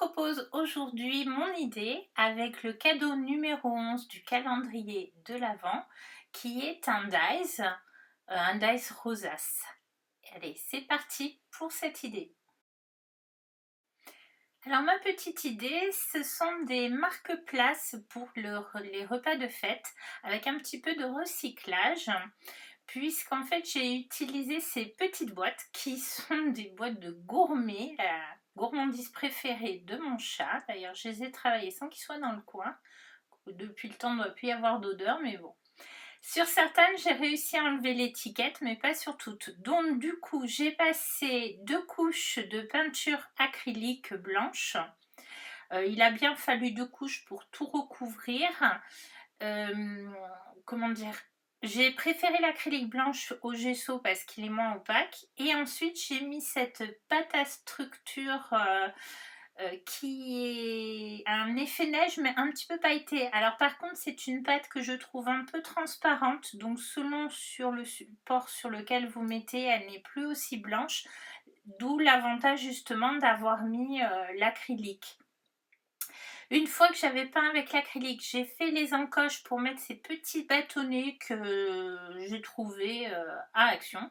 propose aujourd'hui mon idée avec le cadeau numéro 11 du calendrier de l'Avent qui est un dice rosace. Allez, c'est parti pour cette idée. Alors ma petite idée, ce sont des marque-places pour les repas de fête avec un petit peu de recyclage, puisqu'en fait j'ai utilisé ces petites boîtes qui sont des boîtes de gourmet, la gourmandise préférée de mon chat. D'ailleurs je les ai travaillées sans qu'il soit dans le coin. Depuis le temps il ne doit plus y avoir d'odeur, mais bon. Sur certaines, j'ai réussi à enlever l'étiquette, mais pas sur toutes. Donc du coup, j'ai passé 2 couches de peinture acrylique blanche. Il a bien fallu 2 couches pour tout recouvrir. Comment dire ? J'ai préféré l'acrylique blanche au gesso parce qu'il est moins opaque. Et ensuite, j'ai mis cette pâte à structure qui est un effet neige mais un petit peu pailleté. Alors par contre c'est une pâte que je trouve un peu transparente, donc selon sur le support sur lequel vous mettez, elle n'est plus aussi blanche, d'où l'avantage justement d'avoir mis l'acrylique. Une fois que j'avais peint avec l'acrylique, j'ai fait les encoches pour mettre ces petits bâtonnets que j'ai trouvés à Action.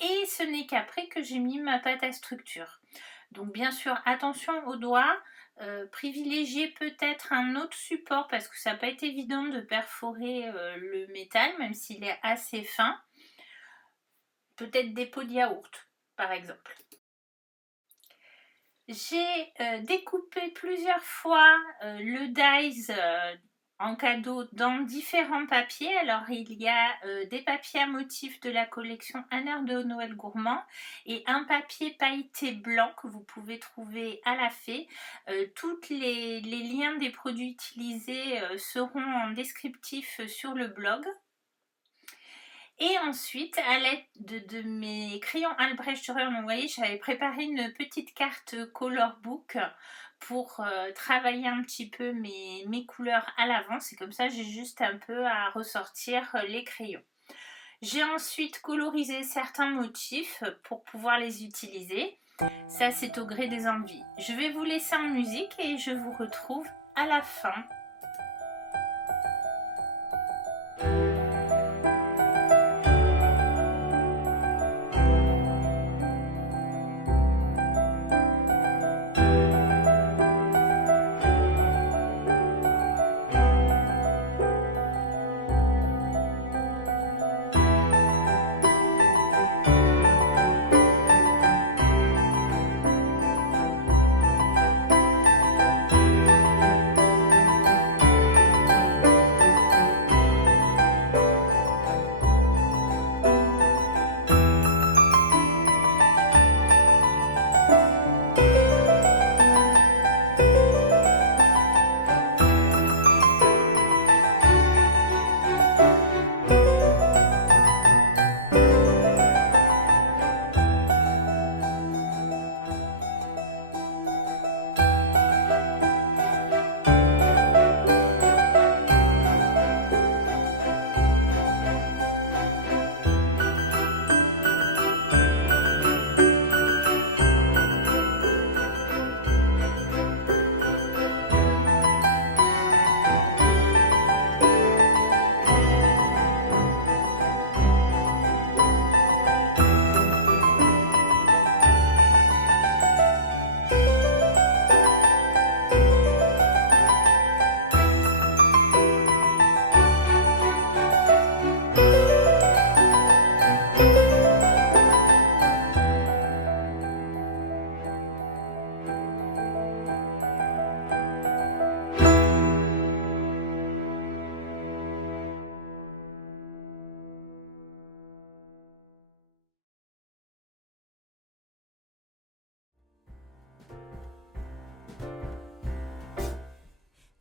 Et ce n'est qu'après que j'ai mis ma pâte à structure. Donc bien sûr, attention aux doigts, privilégiez peut-être un autre support parce que ça n'a pas été évident de perforer le métal, même s'il est assez fin. Peut-être des pots de yaourt, par exemple. J'ai découpé plusieurs fois le dies en cadeau dans différents papiers. Alors il y a des papiers à motifs de la collection Un air de Noël gourmand et un papier pailleté blanc que vous pouvez trouver à la Fée. Tous les liens des produits utilisés seront en descriptif sur le blog. Et ensuite, à l'aide de mes crayons Albrecht Dürer, vous voyez, j'avais préparé une petite carte color book pour travailler un petit peu mes couleurs à l'avance. C'est comme ça, j'ai juste un peu à ressortir les crayons. J'ai ensuite colorisé certains motifs pour pouvoir les utiliser. Ça, c'est au gré des envies. Je vais vous laisser en musique et je vous retrouve à la fin.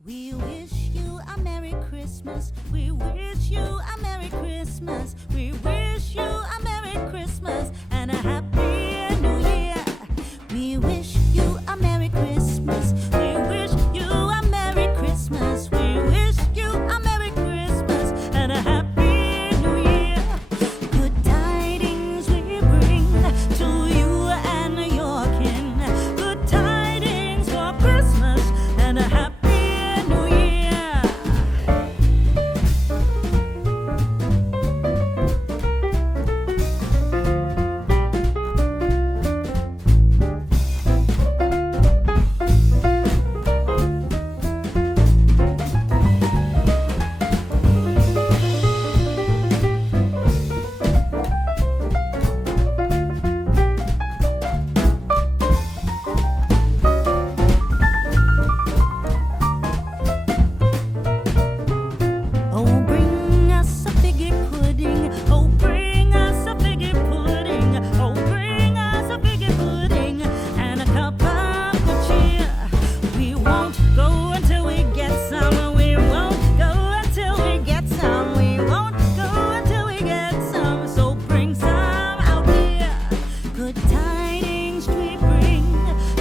We wish you a Merry Christmas. We wish you a Merry Christmas. We wish you a Merry Christmas and a Happy New Year. We wish you a Merry Christmas. We wish you a Merry Christmas. We wish you a Merry Christmas and a Happy New Year. Good tidings we bring to you and your kin. Good tidings for won't go until we get some. We won't go until we get some. We won't go until we get some. So bring some out here. Good tidings we bring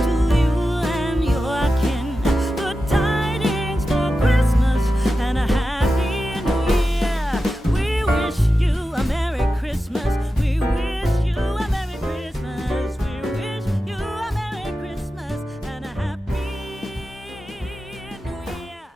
to you and your kin. Good tidings for Christmas and a happy new year. We wish you a Merry Christmas. We wish you a Merry Christmas. We wish you a Merry Christmas and a happy new year.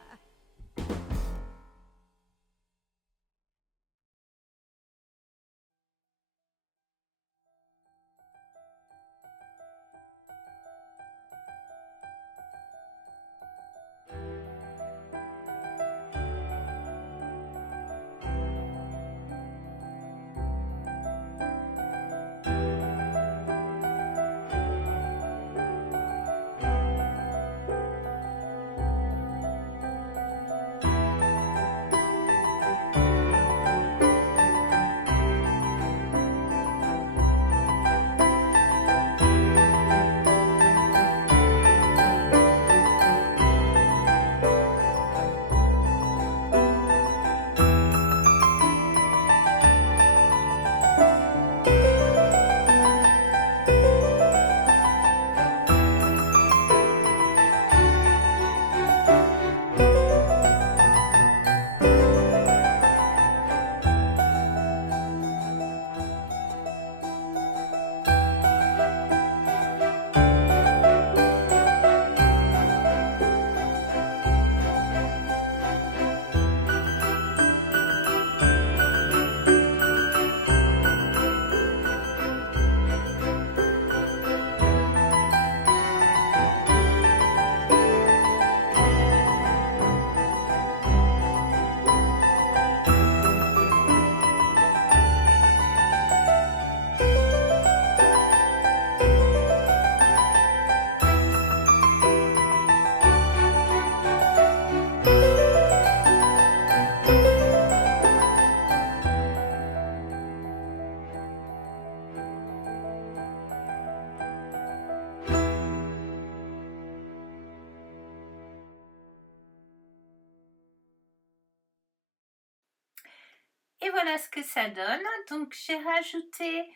Et voilà ce que ça donne. Donc j'ai rajouté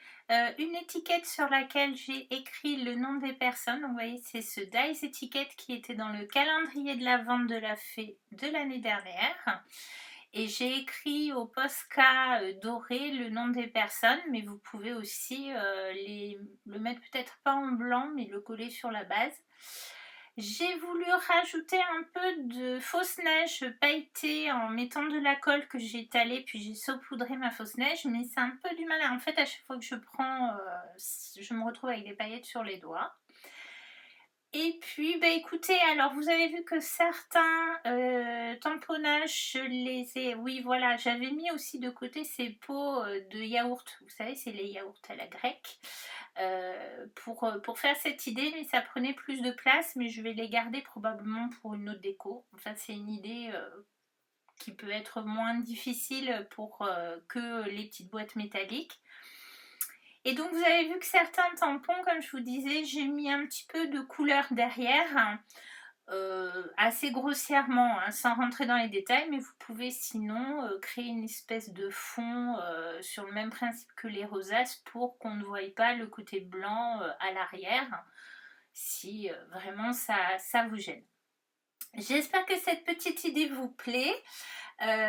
une étiquette sur laquelle j'ai écrit le nom des personnes. Donc vous voyez, c'est ce dice étiquette qui était dans le calendrier de la vente de la fée de l'année dernière. Et j'ai écrit au Posca doré le nom des personnes, mais vous pouvez aussi le mettre peut-être pas en blanc, mais le coller sur la base. J'ai voulu rajouter un peu de fausse neige pailletée en mettant de la colle que j'ai étalée, puis j'ai saupoudré ma fausse neige, mais c'est un peu du mal. En fait, à chaque fois que je prends, je me retrouve avec des paillettes sur les doigts. Et puis, bah écoutez, alors vous avez vu que certains tamponnages, je les ai... Oui, voilà, j'avais mis aussi de côté ces pots de yaourt. Vous savez, c'est les yaourts à la grecque. Pour faire cette idée, mais ça prenait plus de place, mais je vais les garder probablement pour une autre déco. Enfin, c'est une idée qui peut être moins difficile que les petites boîtes métalliques. Et donc vous avez vu que certains tampons, comme je vous disais, j'ai mis un petit peu de couleur derrière, assez grossièrement, hein, sans rentrer dans les détails, mais vous pouvez sinon créer une espèce de fond sur le même principe que les rosaces pour qu'on ne voie pas le côté blanc à l'arrière, si vraiment ça vous gêne. J'espère que cette petite idée vous plaît.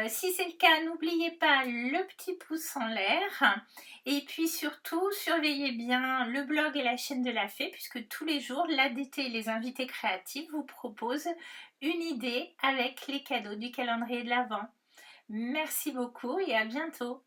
Si c'est le cas, n'oubliez pas le petit pouce en l'air. Et puis surtout, surveillez bien le blog et la chaîne de la fée, puisque tous les jours, l'ADT et les invités créatifs vous proposent une idée avec les cadeaux du calendrier de l'Avent. Merci beaucoup et à bientôt.